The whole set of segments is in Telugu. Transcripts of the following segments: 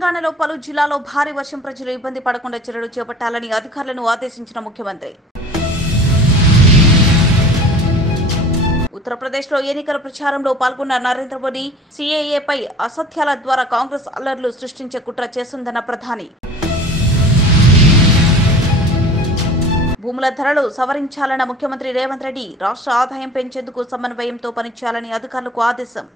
తెలంగాణలో పలు జిల్లాల్లో భారీ వర్షం ప్రజలు ఇబ్బంది పడకుండా చర్యలు చేపట్టాలని అధికారులను ఆదేశించిన ముఖ్యమంత్రి. ఉత్తరప్రదేశ్లో ఎన్నికల ప్రచారంలో పాల్గొన్న నరేంద్ర మోదీ సీఏఏపై అసత్యాల ద్వారా కాంగ్రెస్ అల్లర్లు సృష్టించే కుట్ర చేస్తుందన్న ప్రధాని. భూముల ధరలు సవరించాలన్న ముఖ్యమంత్రి రేవంత్ రెడ్డి రాష్ట్ర ఆదాయం పెంచేందుకు సమన్వయంతో పనిచేయాలని అధికారులకు ఆదేశం.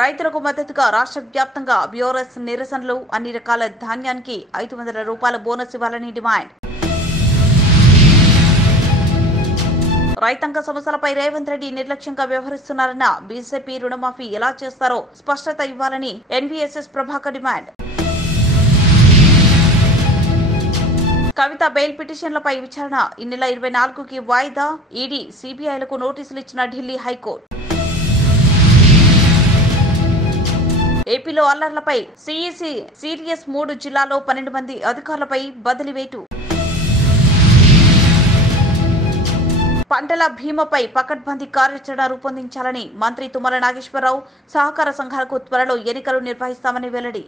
రైతులకు మద్దతుగా రాష్ట్ర వ్యాప్తంగా బ్యూరస్ నిరసనలు, అన్ని రకాల ధాన్యానికి 500 రూపాయల బోనస్ ఇవ్వాలని డిమాండ్. రైతాంగ సమస్యలపై రేవంత్ రెడ్డి నిర్లక్ష్యంగా వ్యవహరిస్తున్నారన్న బీజేపీ రుణమాఫీ ఎలా చేస్తారో స్పష్టత ఇవ్వాలని ఎన్వీఎస్ఎస్ ప్రభాకర్ డిమాండ్. కవిత బెయిల్ పిటిషన్లపై విచారణ ఈ నెల 24కి వాయిదా. ఈడీ, సీబీఐలకు నోటీసులు ఇచ్చిన ఢిల్లీ హైకోర్టు. ఏపీలో అల్లర్లపై సీఈసీ సీరియస్, 3 జిల్లాల్లో 12 మంది అధికారులపై బదిలీ వేటు. పంటల బీమాపై పకడ్బందీ కార్యాచరణ రూపొందించాలని మంత్రి తుమ్మల నాగేశ్వరరావు. సహకార సంఘాలకు త్వరలో ఎన్నికలు నిర్వహిస్తామని వెల్లడి.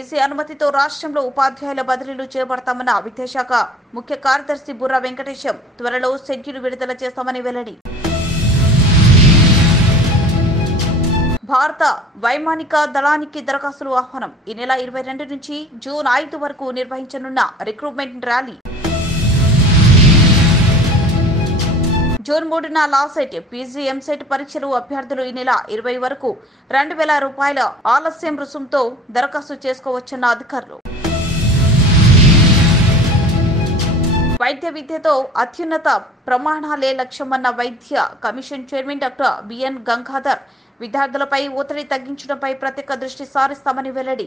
ఈసీ అనుమతితో రాష్ట్రంలో ఉపాధ్యాయుల బదిలీలు చేపడతామన్న విద్యాశాఖ ముఖ్య కార్యదర్శి బుర్రా వెంకటేశం. త్వరలో షెడ్యూల్ విడుదల చేస్తామని వెల్లడి. భారత వైమానిక దళానికి దరఖాస్తులు ఆహ్వానం. ఈ నెల 22 నుంచి జూన్ 5 వరకు నిర్వహించనున్న రిక్రూట్మెంట్ ర్యాలీ. జూన్ 3న లాసెట్, పీజీ, ఎంసెట్ పరీక్షలు. అభ్యర్థులు ఈ నెల 20 వరకు 2000 రూపాయల ఆలస్యం రుసుంతో దరఖాస్తు చేసుకోవచ్చన్న అధికారులు. వైద్య విద్యతో అత్యున్నత ప్రమాణాలే లక్ష్యమన్న వైద్య commission chairman doctor BN Gangadhar. విద్యార్థులపై ఒత్తిడి తగ్గించడంపై ప్రత్యేక దృష్టి సారిస్తామని వెల్లడి.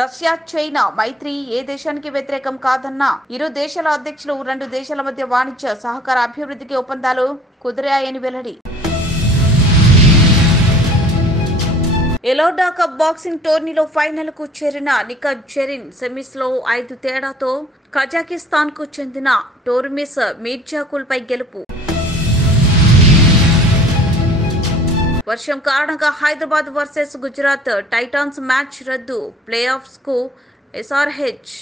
రష్యా, చైనా మైత్రి ఏ దేశానికి వ్యతిరేకం కాదన్న ఇరు దేశాల అధ్యక్షులు 2 దేశాల మధ్య వాణిజ్య సహకార అభివృద్ధికి ఒప్పందాలు కుదిరాయని వెల్లడి. ఎలోడా కప్ బాక్సింగ్ టోర్నీలో ఫైనల్ కు చేరిన నిఖత్ జరీన్ సెమీస్ లో 5 తేడాతో కజాకిస్తాన్ కు చెందిన టోర్మిస్ మీర్జాకుల్ పై గెలుపు. వర్షం కారణంగా Hyderabad versus Gujarat Titans match రద్దు. ప్లే ఆఫ్స్ కు ఎస్ఆర్హెచ్